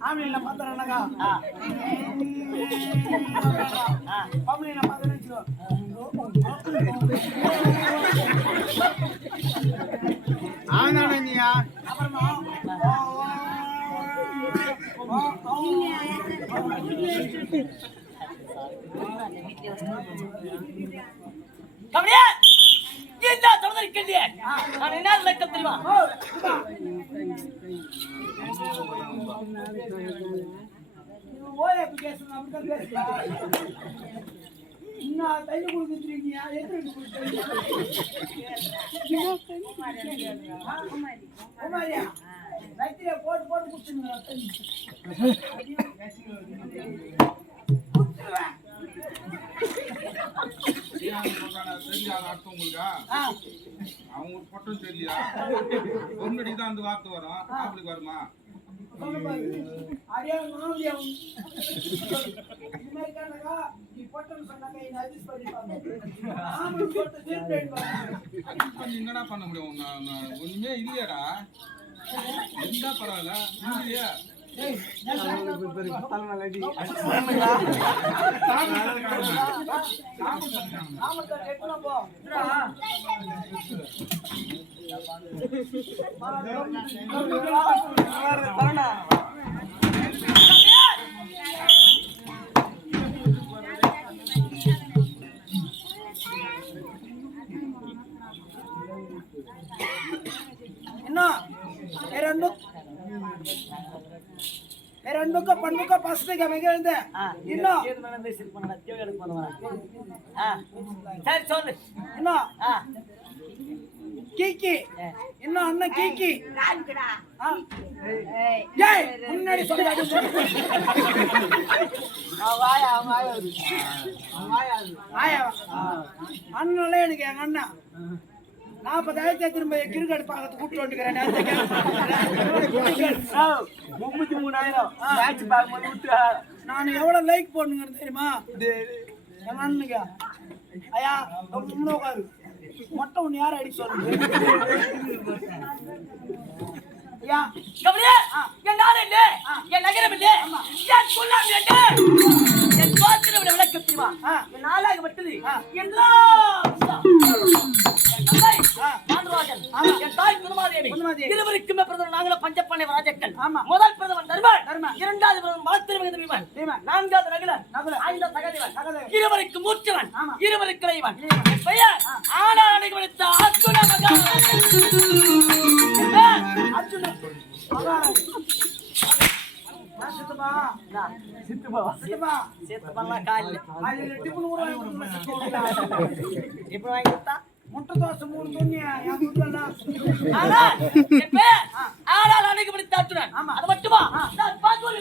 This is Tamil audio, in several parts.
ஆம்பளை பாத்திரனாக்கா பொம்பளை பாத்திரம் ஆனானியா அப்புறமா கபடியா என்ன தொடர்ந்து நான் என்ன நடக்க தெரியுமா ஓய் அப்ளிகேஷன் அப்படிதான் பேசுறா இன்னும் தைல கொடுத்துறீங்க எதுக்கு குமாரியா ரைட்டில போட்டு போட்டு குடிச்சுங்க அவங்க பட்டம் தெரியல பொண்ணுடிக்கு தான் அந்த வார்த்தை வரும் அப்படி வருமா என்னடா பண்ண முடியும் ஒண்ணுமே இல்லையாடா இருந்தா பரவாயில்ல இல்லையா ரெண்டுக்கும் பண்ணுக்கும் பசங்க மெகிழ்ந்து இன்னும் சரி சொல்லு இன்னும் கீக்கி இன்னும் அண்ணன் கீக்கி முன்னாடி சொல்ல அண்ணன் எனக்கு எங்க அண்ணா 40,000 திரும்ப கிரிக்கெட் பார்க்கறது கூட்டு வந்துக்கிறேன் 33,000 நான் எவ்வளவு லைக் போடணுங்கிறது தெரியுமா எங்க அண்ணனுக்கு ஐயா உட்காரு மொட்டை ஒண்ணு யாரும் அடிக்க சொல்லுங்க என் நாடு இல்ல என் நகரம் இல்ல என் சொல்லாம் என் பாத்திர விளக்க தெரியுமா என் நாளாகப்பட்டது என் தாய் குருமாதேவி இருவருக்குமே பிரதமர் நாங்கள பஞ்சப்பானை ராஜாக்கள் முதல் பிரதமன் தர்மன் இரண்டாவது பிரதமன் வளர்த்திருவன் நான்காவது நகுலன் ஐந்தாவது சகதேவன் இருவருக்கு மூச்சவன் இருவருக்கு இளைவன் பெயர் ஆனா அடைவெடுத்த அத்துண மகா சித்தப்பா சித்துப்பா சித்தப்பா சித்துப்பாலாம் காலையில அதுல டிபன் கூட வாங்கி கொடுங்க சித்தப்பா இப்ப வாங்கி கொடுத்தா முட்டை தோசை 3 துணி என் வீட்டுல ஆனா இப்ப ஆளால் அணைக்கப்படி தாட்டுறேன் அது மட்டுமா நான் பாக்கோலி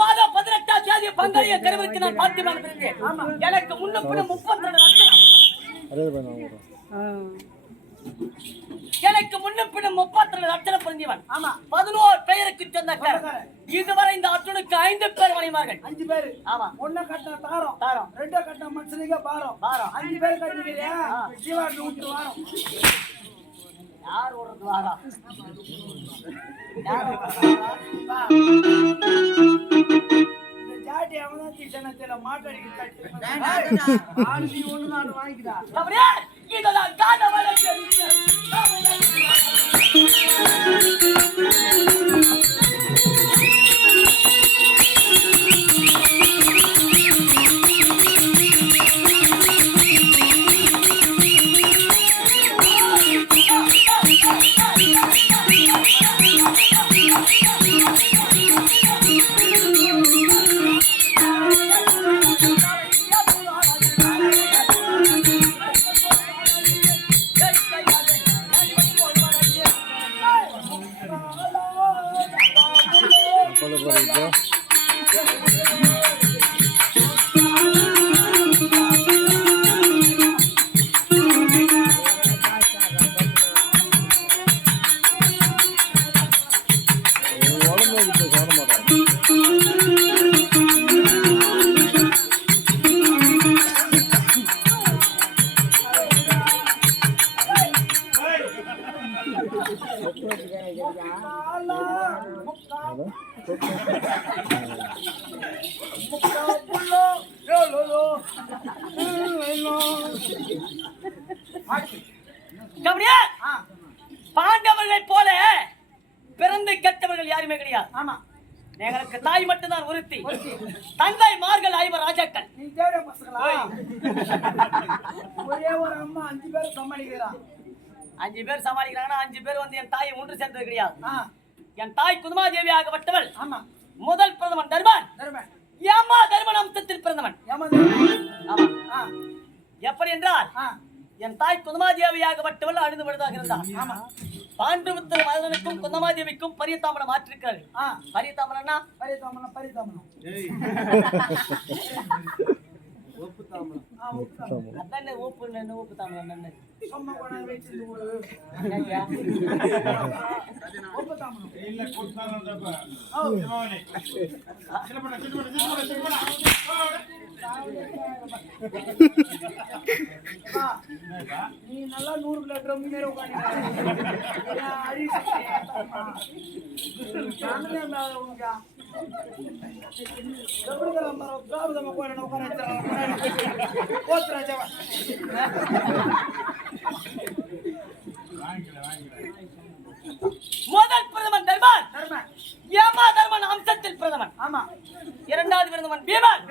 மாதம் 18ஆம் தேதி பங்காளிய கருவிற்கு நான் பார்த்து வந்திருந்தேன். எனக்கு முன்ன 32 லட்சம் எனக்கு முன்னும் பின்னும் 32 லட்சம் பொருந்தியவன். 11 பெயருக்கு சொந்தக்காரர். இதுவரை இந்த அர்ஜுனுக்கு 5 பேர் வணிமார்கள். 5 பேர். ஆமா. ஒண்ணு கட்ட தாரம் 2 கட்ட மனுஷனுக்கு பாரம் 5 பேர் கட்டிக்கிறியா ஜீவாட்டு ஊத்து வாரம். யார் ஓடுறது வாரா? யார் இந்த ஜாட்டி அவன் தீசனத்துல மாட்டடிக்கு கட்டி ஆளு நீ ஒண்ணு நான் வாங்கிடா. அப்படியே இதெல்லாம் காணவளை பாண்டவர்களை போல பிறந்து கெட்டவர்கள் யாருமே கிடையாது. ஆமா, எங்களுக்கு தாய் மட்டும்தான் ஒருத்தி. தந்தை மார்கள் 5 ராஜாக்கள். நீ தேவ பசங்களா? ஒரே ஒரு அம்மா 5 பேர் சமாளிக்கிறான். 5 பேர் சமாளிக்கிறாங்கன்னா 5 பேர் வந்து என் தாயை ஒன்று சேர்ந்தது கிடையாது. என் தாய் குதுமாதேவி ஆகப்பட்டவள். ஆமா, முதல் பிரதமன் தர்மன். ஏமா தர்மன் அம்சத்தில் பிறந்தவன். எப்படி என்றால் என் தாய் குதுமாதேவியாகப்பட்டவள் அழுது விடுதாக இருந்தார். பாண்டுபுத்திர மகனுக்கும் குந்தமாதேவிக்கும் பரியத்தாமனம் மாற்றிருக்கிறார். பரியத்தாமனா பரியத்தாமனம் பரியத்தாமனம் அதானே ஊப்பு தாங்க என்ன சும்மா கொண்டாந்து வச்சிருந்து ஒரு ஐயா உப்பு தாம்பணும். இல்ல கொடுத்தாலும் தப்பு. ஓ. சிவனே. சிலப்பட. அப்பா, நீ நல்லா 100 கிலோ ட்ரம் மேல உட்கார்ந்து முதல் பிரதமன் தர்மன் ஏமா தர்மன் அம்சத்தில் பிரதமன். ஆமா, இரண்டாவது பிரதமன் பீமன்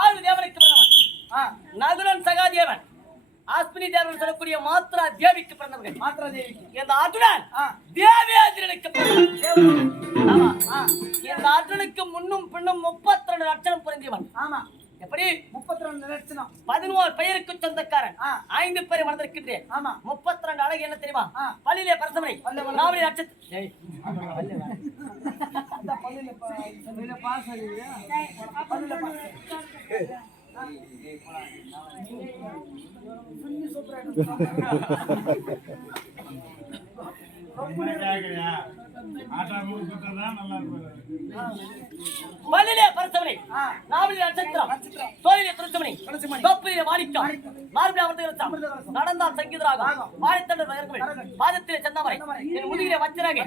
ஆறு தேவனுக்கு பிரதமன். நகுலன் சகாதேவன் அஸ்வினி தேவன் சொல்லக்கூடிய மாத்ரா தேவிக்கு பிறந்தவர்கள். மாத்ரா தேவிக்கு இந்த அர்ஜுனன் தேவேந்திரனுக்கு பிறந்தவன். ஆமா, இந்த அர்ஜுனுக்கு முன்னும் பின்னும் 32 லட்சணம் புரிஞ்சவன். ஆமா, எப்படி 32 லட்சணம் 11 பெயருக்கு சொந்தக்காரன். 5 பேரை மறந்திருக்கின்றேன். ஆமா, 32 அழகு என்ன தெரியுமா? பள்ளியிலே பரசமனை நாவலி நட்சத்திர பள்ளியில பாஸ் ஆகியா? பள்ளியில பாஸ் பள்ளியிலே பரசமனை நாவலி நட்சத்திரம் தோழிலே துருச்சமனை தொப்பிலே மாணிக்கம் மார்பிலே அமர்ந்திருந்தார் நடந்தால் சங்கீதராக வாழைத்தண்டர் வயர்கள் பாதத்திலே சந்தாமரை என் முதுகிலே வச்சிராக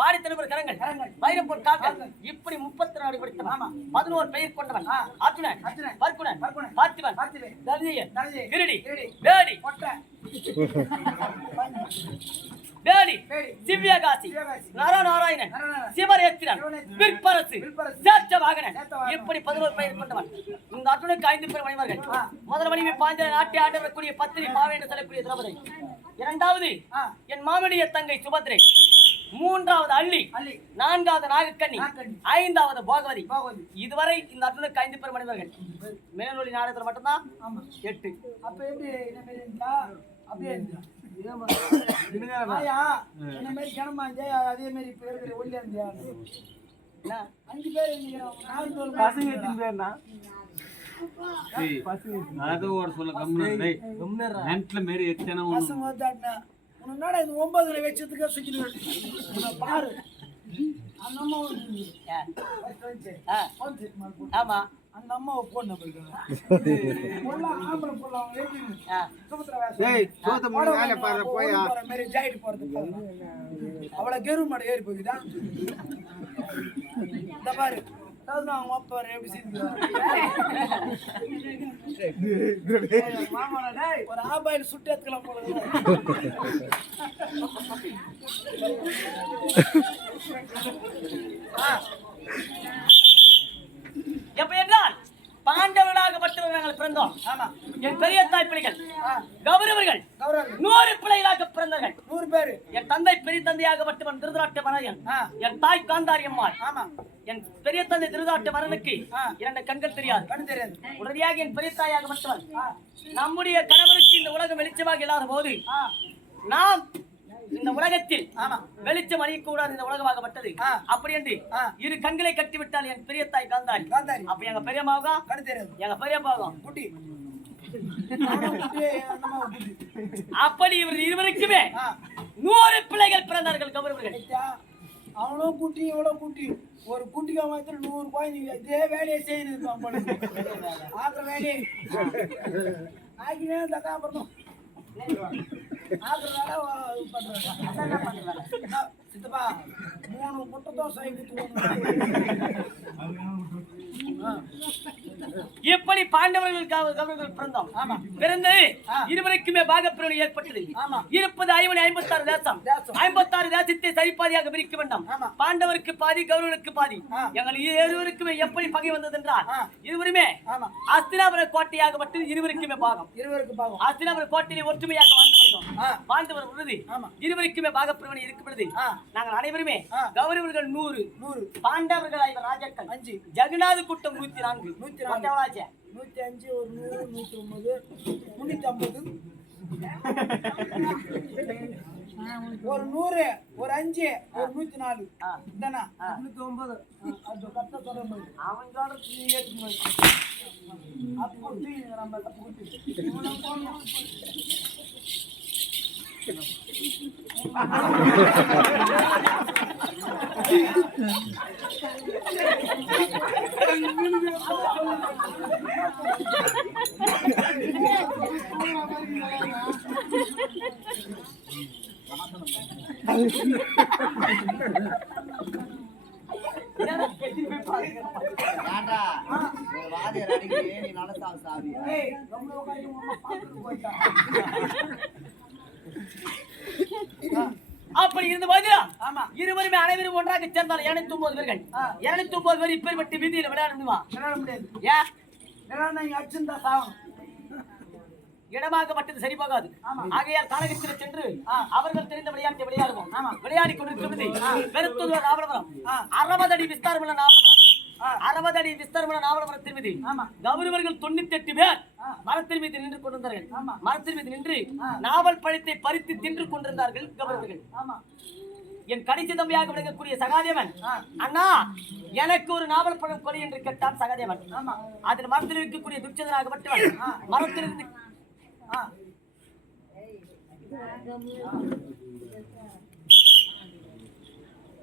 வாழைத்தண்டர் கரங்கள் வைரப்பூர் காக்கல் இப்படி 34 படித்தவன் 11 பெயர் கொண்டவன் அர்ஜுனன் பர்குணன் பார்த்திபன் தலியன் கிரடி வேடி வேடி திவ்யகாசி நரநாராயணன் சிவரேத்திரன் விற்பரசு சேட்சவாகனன் இப்படி 11 பெயர் கொண்டவன். இந்த அர்ஜுனுக்கு 5 பேர் மணிவர்கள். முதல் மனைவி பாஞ்ச நாட்டை ஆண்டு வரக்கூடிய பத்தினி பாவை என்று சொல்லக்கூடிய திரௌபதி. இரண்டாவது என் மாமனிய தங்கை சுபத்ரை. மூன்றாவது அள்ளி. நான்காவது நாகக்கண்ணி. ஐந்தாவது போகவதி. இதுவரை இந்த அர்ஜுனுக்கு 5 பேர் மணிவர்கள். மேலொலி நாடகத்தில் மட்டும்தான் 8. அப்ப எப்படி அப்படியே என்ன மாதிரி கிணமா அதே மாதிரி பேர் ஒல்லியா இருந்தியா? 5 பேர் உன்னோட இந்த 9 வச்சதுக்கு சுத்தி பாரு. அந்த அம்மா ஆமா அந்த அம்மாவை போன் அவளை கெரு மாட ஏறி போய்தான் இந்த பாரு. அதாவது அவங்க அப்பா எப்படி ஒரு ஆபாயில் சுட்டு எடுத்துக்கலாம் போல. எப்ப என்றால் பாண்டவர்களாகப்பட்டவர்கள் நாங்கள் பிறந்தோம். என் பெரிய தாய் பிள்ளைகள் கௌரவர்கள் 100 பிள்ளைகளாக பிறந்தார்கள். 100 பேரு. என் தந்தை பெரிய தந்தையாகப்பட்டவன் திருதராட்ட மன்னன். என் தாய் காந்தாரி அம்மாள். என் பெரிய தந்தை திருதராட்ட மன்னனுக்கு 2 கண்கள் தெரியாது. உடனடியாக என் பெரிய தாயாகப்பட்டவன் நம்முடைய கணவருக்கு இந்த உலகம் வெளிச்சமாக இல்லாத போது நாம் இந்த உலகத்தில் வெளிச்சம் அழியக்கூடாது இந்த உலகமாகப்பட்டது. அப்படி என்று 2 கண்களை கட்டிவிட்டால் என் பெரிய தாய் காந்தாரி. அப்ப எங்க பெரியம்மாவுக்கும் எங்க பெரியப்பாவுக்கும் குட்டி. அப்படி இவர் இருவருக்குமே 100 பிள்ளைகள் பிறந்தார்கள் கௌரவர்கள். அவனும் குட்டி இவ்வளவு குட்டி ஒரு குட்டிக்கு மாதிரி 100 குழந்தைங்க இதே வேலையை செய்து ஆக்குற வேலையை ஆக்கினே தக்கா பண்ணணும். சித்தப்பா 3 முட்டை தோசை எப்படி பாண்டவர்கள் பிறந்தோம். பிறந்தது இருவருக்குமே பாகப்பிரிவினை ஏற்பட்டது. இருப்பது 56 தேசம். 56 தேசத்தை சரிபாதியாக பிரிக்க வேண்டும். பாண்டவருக்கு பாதி கௌரவனுக்கு பாதி. எங்கள் இருவருக்குமே எப்படி பகை வந்தது என்றால் இருவருமே அஸ்தினாபுர கோட்டையாகப்பட்டது. இருவருக்குமே பாகம். அஸ்தினாபுர கோட்டையை ஒற்றுமையாக வாழ்ந்து வருவது இருவருக்குமே பாகப்பிரிவினை இருக்கிறது. நாங்கள் அனைவருமே கௌரவர்கள் 100 பாண்டவர்கள் 5 ராஜாக்கள் 5 ஜெகநாத கூட்டம் 104 105 ஒரு 100 109 350 ஒரு 100, ஒரு 5, ஒரு 104. இதானா 109. அது கரெக்டா சொல்றேன். அவன் சொல்றது நீ ஏத்துக்கணும். அப்போ நீ நம்ம தப்பு குட்டி. ஏண்டா ஒரு வாதியார் அடிக்கடி நீ நல்ல சாவியா ஏய் ரொம்ப உட்கார்ந்து உம்மா பாத்துட்டு போய்டா. அப்படி இருந்த போது ஆமா இருவருமே அனைவரும் ஒன்றாக சேர்ந்தார் 209 பேர்கள். 209 பேர் இப்பேற்பட்ட வீதியில விளையாட முடியுமா? விளையாட முடியாது. ஏன் விளையாட நீ அடிச்சுட்டா சாவணும். இடமாகப்பட்டது சரி போகாது. ஆகையால் காலகத்தில் சென்று அவர்கள் தெரிந்த விளையாட்டை விளையாடுவோம். விளையாடி கொண்டிருக்கிறது பெருத்தூர் நாவலபுரம் 60 அடி விஸ்தாரமுள்ள நாவலபுரம். 60 அடி விஸ்தாரமுள்ள நாவலபுரத்தின் மீது கௌரவர்கள் 98 பேர் மரத்தின் மீது நின்று கொண்டிருந்தார்கள். மரத்தின் மீது நின்று நாவல் பழத்தை பறித்து தின்று கொண்டிருந்தார்கள் கௌரவர்கள். என் கடைசி தம்பியாக விளங்கக்கூடிய சகாதேவன், அண்ணா எனக்கு ஒரு நாவல் பழம் கொலை என்று கேட்டான் சகாதேவன். அதில் மரத்தில் இருக்கக்கூடிய துர்ச்சதனாகப்பட்டவன் மரத்திலிருந்து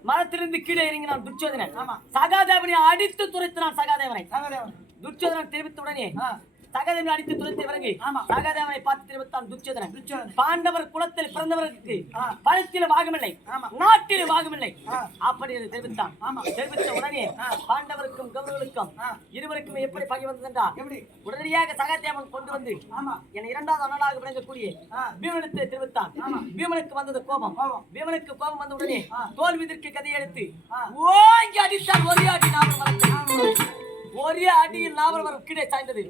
மரத்திலிருந்து கீழே இறங்கினான் துர்ச்சோதனன். சகாதேவனை அடித்து துரைத்தான். சகாதேவனை துர்ச்சோதனன் தெரிவித்த உடனே சகாதேவனை அடித்து துரைத்த பிறகு சகாதேவனை பார்த்து தெரிவித்தான் துர்ச்சோதனன். பாண்டவர் குலத்தில் பிறந்தவர்களுக்கு பணத்தில் பாகமில்லை, நாட்டில் பாகமில்லை அப்படி தெரிவித்தான். தெரிவித்த உடனே பாண்டவருக்கும் கௌரவர்களுக்கும் இருவருக்கும் எப்படி பகை வந்ததென்றால் உடனடியாக சகாதேவன் கொண்டு வந்து என 2வது அண்ணனாக விளங்கக்கூடிய பீமனுக்கு தெரிவித்தான். பீமனுக்கு வந்தது கோபம். பீமனுக்கு கோபம் வந்த உடனே தோல்விதற்கு கதையை எடுத்து ஓங்கி அடித்தான். ஒரே அடி நாவல் மரத்தில் ஒரே அடியில் நாவலபுரம் கீழே சாய்ந்தது.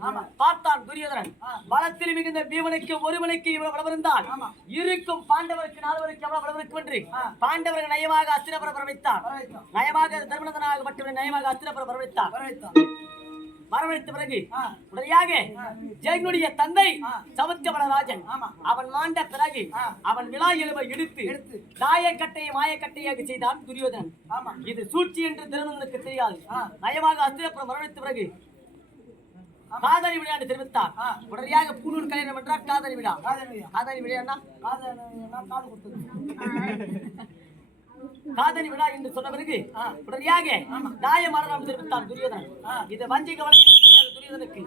பார்த்தான் துரியோதனன். பலத்தில் மிகுந்த பீமனுக்கு ஒருவனுக்கு இவ்வளவு பலவிருந்தால் இருக்கும் பாண்டவருக்கு 4 பேருக்கு எவ்வளவு பலவிருக்கும் என்று பாண்டவர்கள் நயமாக அஸ்திரபுரம் வரவைத்தான். நயமாக தர்மநந்தனாக மட்டுமே நயமாக அஸ்திரபுரம் வரவைத்தான். வரவழைத்த பிறகு உடனடியாக ஜெயனுடைய தந்தை சமுத்திரபலராஜன் அவன் மாண்ட பிறகு அவன் விழா எலும்பை எடுத்து தாயக்கட்டையை மாயக்கட்டையாக செய்தான் துரியோதனன். இது சூழ்ச்சி என்று திருமணனுக்கு தெரியாது. நயமாக அஸ்திரபுரம் வரவழைத்த பிறகு காதலி விளையாண்டு தெரிவித்தார். உடனடியாக பூணூர் கல்யாணம் என்றார் காதலி விழா. காதலி விளையாண்டா காதலி விழா என்று சொன்ன பிறகு உடனடியாக தாய மரணம் தெரிவித்தான் துரியோதனன். இது வஞ்சி கவலை என்று தெரியாது துரியோதனுக்கு.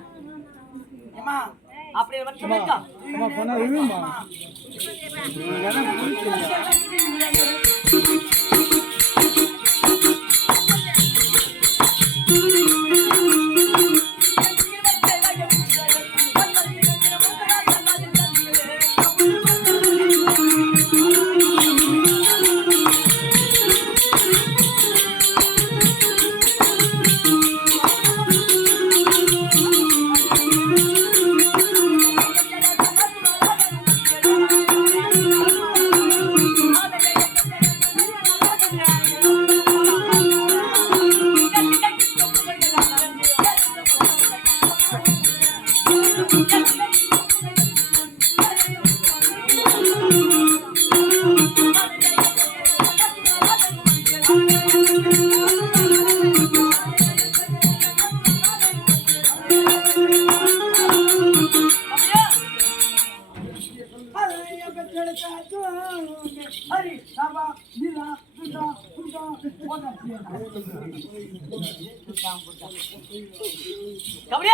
அப்படி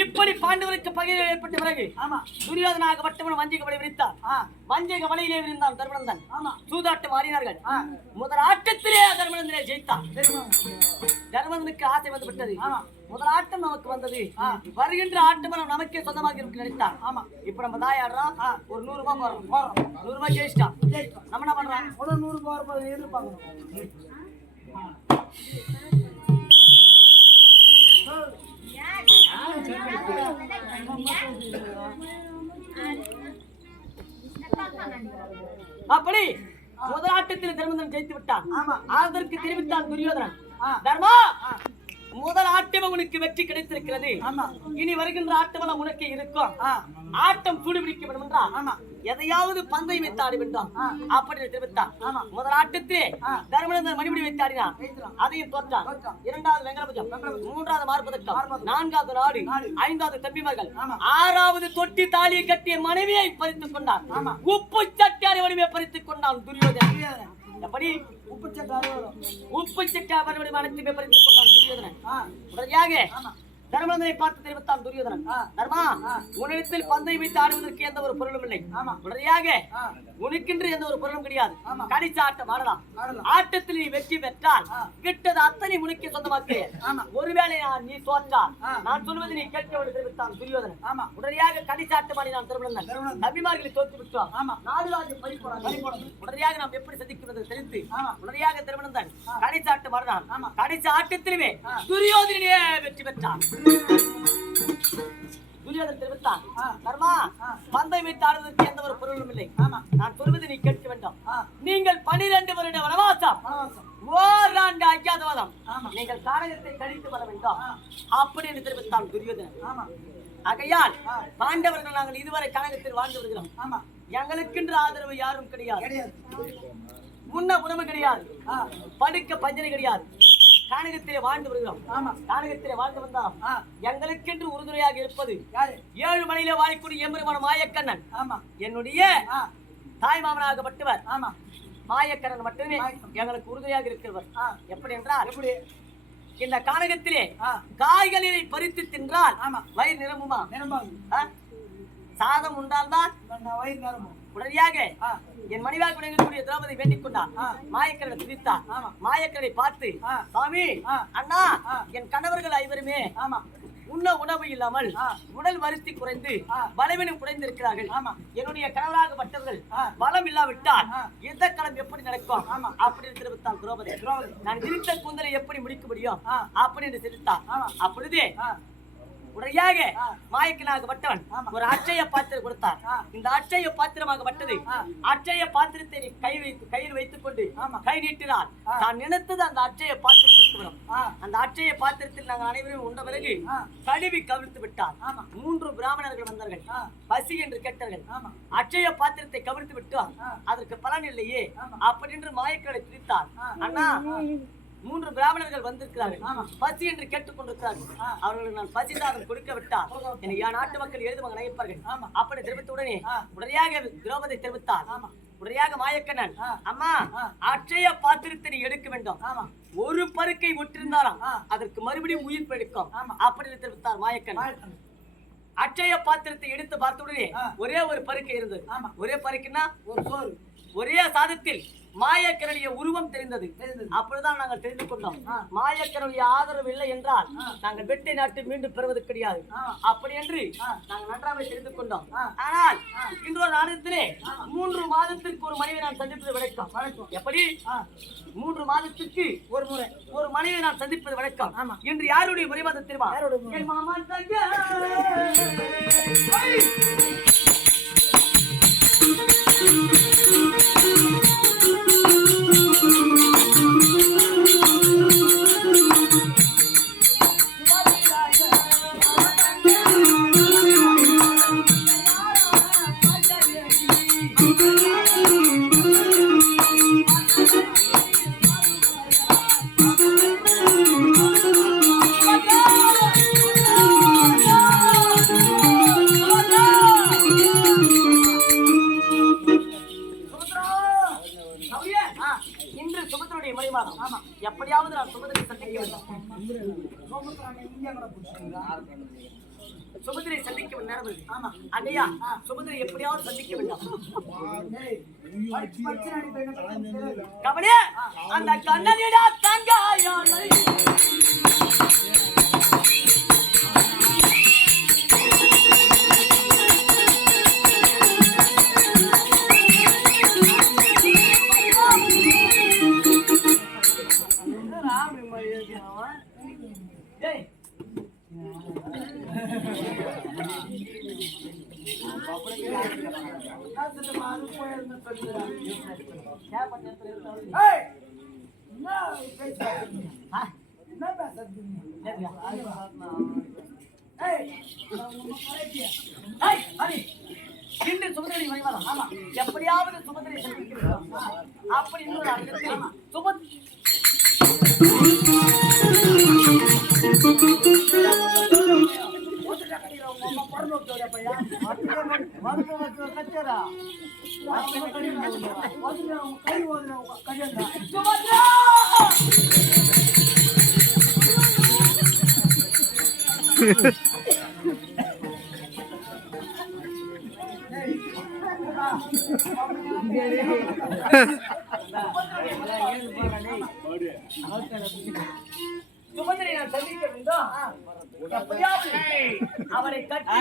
இப்படி பாண்டவருக்கு பகை ஏற்பட்ட பிறகு துரியோதனாகப்பட்டவன் வஞ்சக வலை விரித்தான். வஞ்சக வலையிலே விரிந்தான் தர்மநந்தன். சூதாட்டம் ஆடினார்கள். முதல் ஆட்டத்திலே தர்மநந்தனை ஜெயித்தான். தர்மநந்தனுக்கு ஆசை வந்து விட்டது. முதல் ஆட்டம் நமக்கு வந்தது, வருகின்ற ஆட்டம் நமக்கே சொந்தமாக இருக்கு நினைத்தான். இப்ப நம்ம தாயாடுறோம், ஒரு 100 ரூபாய் போறோம். 100 ரூபாய் ஜெயிச்சிட்டான். நம்ம என்ன பண்றோம், 100 ரூபாய் எதிர்பார்க்கணும். அப்படி முதலாட்டத்தில் தர்மந்தன் ஜெயித்து விட்டான். அதற்கு தெரிவித்தான் துரியோதனன், தர்மா முதல் ஆட்டம் உனக்கு வெற்றி கிடைத்திருக்கிறது. இனி வருகின்ற ஆட்டம் உனக்கு இருக்கும். ஆட்டம் சூடுபிடிக்க வேண்டும் என்றால் எதையாவது பந்தை வைத்து ஆடி விட்டோம் அப்படின்னு தெரிவித்தான். முதல் ஆட்டத்திலே தர்மநந்தன் மணிமுடி வைத்து ஆடினான், அதையும் தோற்றான். இரண்டாவது வெங்கலபுஜம், மூன்றாவது மார்பதக்கம், நான்காவது நாடு, ஐந்தாவது தம்பிமார்கள், ஆறாவது தொட்டி தாலியை கட்டிய மனைவியை பறித்துக் கொண்டான். உப்பு சட்டாரி வடிவை பறித்துக் கொண்டான் துரியோதனன். எப்படி உப்பு சட்டாரி வடிவை அனைத்துமே பறித்துக் கொண்டான் துரியோதனன். உடனடியாக தர்மநந்தனை பார்த்து தெரிவித்தான் துரியோதனன், தர்மா, உன்னிடத்தில் பந்தை வைத்து ஆடுவதற்கு எந்த ஒரு பொருளும் இல்லை. உடனடியாக உனக்கென்று எந்த ஒரு பொருளும் கிடையாது. கடிச்ச ஆட்டம் ஆடலாம். ஆட்டத்தில் நீ வெற்றி பெற்றால் கிட்டது அத்தனை உனக்கே சொந்தமாக்கு. ஒருவேளை நீ தோற்றால் நான் சொல்வது நீ கேட்க தெரிவித்தான் துரியோதனன். உடனடியாக கடிச்சாட்டம் ஆடினான் தர்மநந்தன். தம்பிமார்களை தோற்று விட்டோம். நாடுராஜ்யம் பறிப்போம். உடனடியாக நாம் எப்படி சந்திக்கிறது தெரிந்து உடனடியாக தர்மநந்தன் கடிச்சாட்டம் ஆடினான். கடிச்ச ஆட்டத்திலுமே துரியோதனனே வெற்றி பெற்றான். துரியோதனன் தெரிவித்தான், தர்மா, பந்தை வைத்து ஆடுவதற்கு எந்த ஒரு பொருளும் இல்லை. நான் சொல்வது நீ கேட்க வேண்டும். நீங்கள் 12 வருட வனவாசம், ஓராண்டு அஜ்ஞாதவாதம், நீங்கள் காரகத்தை கழித்து வர வேண்டும் அப்படி என்று தெரிவித்தான் துரியோதனன். ஆகையால் பாண்டவர்கள் நாங்கள் இதுவரை கனகத்தில் வாழ்ந்து வருகிறோம். எங்களுக்கென்று ஆதரவு யாரும் கிடையாது. உண்ண உணவு கிடையாது, படுக்க பஞ்சனை கிடையாது. கானகத்திலே வாழ்ந்து வருகிறோம். கானகத்திலே வாழ்ந்து வந்தாலும் எங்களுக்கென்று உறுதுணையாக இருப்பது 7 மலையிலே வாழக்கூடிய எம்பெருமான மாயக்கண்ணன். என்னுடைய தாய் மாமனாகப்பட்டவர் மாயக்கண்ணன் மட்டுமே எங்களுக்கு உறுதுணையாக இருக்கிறவர். எப்படி என்றால், இந்த கானகத்திலே காய்களை பறித்து தின்றால் வயிறு நிரம்புமா? சாதம் உண்டால்தான் வயிறு நிரம்பும். உடனடியாக என் மனைவியாக விளங்கக்கூடிய திரௌபதி வேண்டிக் கொண்டார். மாயக்கரனை துதித்தார். மாயக்கரனை பார்த்து, சாமி, அண்ணா, என் கணவர்கள் ஐவருமே உண்ண உணவு இல்லாமல் உடல் வருத்தி குறைந்து பலவீனம் குறைந்திருக்கிறார்கள். என்னுடைய கணவராகப்பட்டவர்கள் பலம் இல்லாவிட்டால் யுத்த களம் எப்படி நடக்கும் அப்படின்னு தெரிவித்தார் திரௌபதி. நான் விரித்த கூந்தலை எப்படி முடிக்க முடியும் அப்படின்னு தெரிவித்தார். அப்பொழுதே உடனடியாக மாயக்கனாகப்பட்டவன் ஒரு அட்சய பாத்திரம் கொடுத்தார். இந்த அட்சய பாத்திரமாகப்பட்டது அட்சய பாத்திரத்தை கையில் வைத்துக் கொண்டு கை நீட்டினார். நான் நினைத்தது அந்த அட்சய பாத்திரத்திற்கு வரும். அந்த அட்சய பாத்திரத்தில் நாங்கள் அனைவரும் உண்ட பிறகு கழுவி கவிழ்த்து விட்டார். 3 பிராமணர்கள் வந்தார்கள். பசி என்று கேட்டார்கள். அட்சய பாத்திரத்தை கவிழ்த்து விட்டார். அதற்கு பலன் இல்லையே அப்படின்னு மாயக்கனை பிரித்தார். அண்ணா, 3 பிராமணர்கள் வந்திருக்கிறார்கள், பசி என்று கேட்டுக் கொண்டிருக்கிறார்கள். அவர்களுக்கு நான் பசி சாதம் கொடுக்க விட்டால் என்னை நாட்டு மக்கள் எழுதுவாங்க நினைப்பார்கள். அப்படி தெரிவித்த உடனடியாக திரௌபதி தெரிவித்தார். உடனடியாக மாயக்கண்ணன், அம்மா, அட்சய பாத்திரத்தை நீ எடுக்க வேண்டும். ஒரு பருக்கை விட்டிருந்தாலும் அதற்கு மறுபடியும் உயிர் பிழைக்கும் அப்படி தெரிவித்தார் மாயக்கண்ணன். அட்சய பாத்திரத்தை எடுத்து பார்த்தவுடனே ஒரே ஒரு பருக்கை இருந்தது. ஒரே பருக்குன்னா ஒரு சோறு. ஒரே சாதத்தில் மாயக்கரனுடைய உருவம் தெரிந்தது. அப்பொழுதுதான் நாங்கள் தெரிந்து கொண்டோம், மாயக்கரனுடைய ஆதரவு இல்லை என்றால் நாங்கள் வெட்டை நாட்டு மீண்டும் பெறுவது கிடையாது அப்படி என்று நாங்கள் நன்றாக தெரிந்து கொண்டோம். ஆனால் இன்றொரு நாடகத்திலே 3 மாதத்திற்கு ஒரு மனைவி நான் சந்திப்பது வழக்கம். எப்படி 3 மாதத்திற்கு ஒரு முறை ஒரு மனைவி நான் சந்திப்பது வழக்கம். இன்று யாருடைய முறைவாதம் தெரியுமா? என் மாமன் தங்க எப்படியாவது நான் சுபதிரை சந்திக்க வேண்டும். சுபதிரை சந்திக்க நேரம் இருக்கு. அதையா சுபதிரை எப்படியாவது சந்திக்க வேண்டும். கவனியா அந்த கண்ணனிடா தங்காயானை இன்று சுமதி சுபத்திரி மணிமரம் ஆமா எப்படியாவது சுபத்திரை சந்திக்கிறோம் அப்படி இன்னொரு அர்த்தத்தில் சுபத்திரி சுபத்திரை நான் சந்திக்க வேண்டும் எப்படியாவது அவரை கட்டி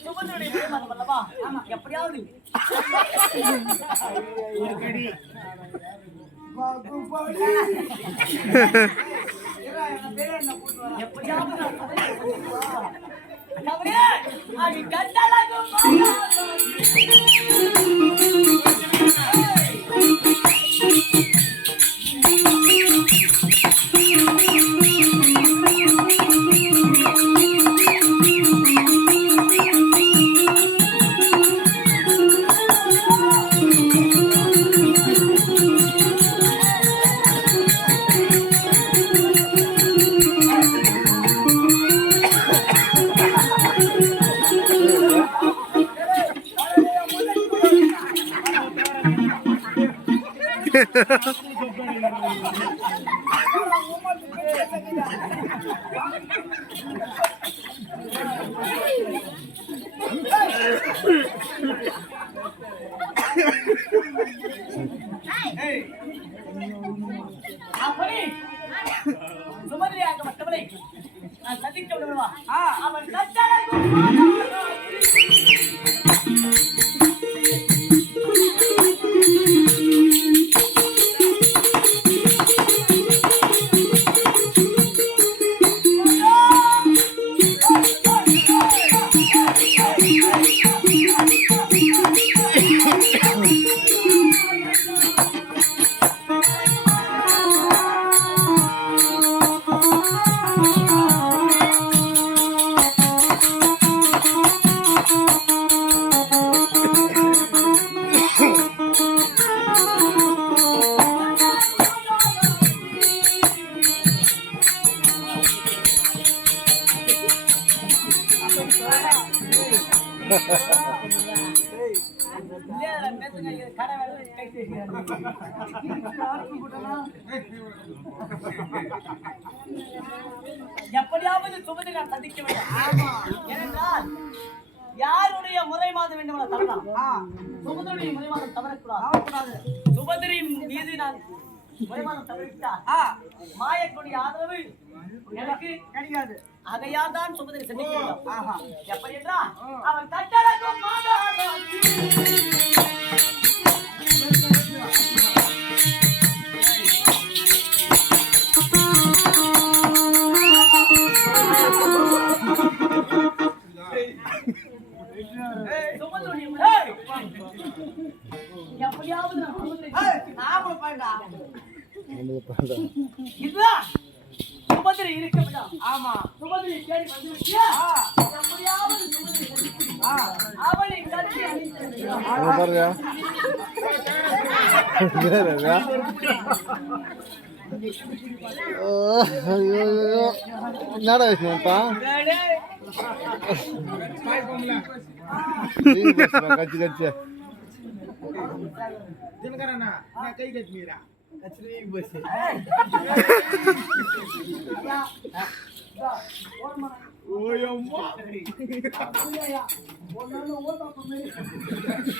சுபத்திரை அல்லவா ஆமா எப்படியாவது அப்படி சுமதியாக மற்றவரை நான் சந்திக்க விடுவா அவன் எப்படியாவது சுமதி நான் சந்திக்க வேண்டும் ஏனென்றால் யாருடைய முறை மாதம் வேண்டும் தரலாம் சுமதியுடைய முறை மாதம் தவறக்கூடாது சுபதிரி மீது நான் முறை மாதம் தவறிவிட்டால் மாயக்கூடிய ஆதரவு எனக்கு கிடைக்காது அதையால் தான் சுமதிரி சந்திக்க வேண்டும் எப்படி என்றால் அவன் கட்டளக்கும் எப்படியாவது சுபதிரி இருக்க விடாம் ஆமா சுபதிரி தேடி வந்து எப்படியாவது அவளை கட்டி என்னடா விஷயம்ப்பா கட்சி கட்சி கை கட்டினீரா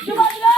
சுபதிரா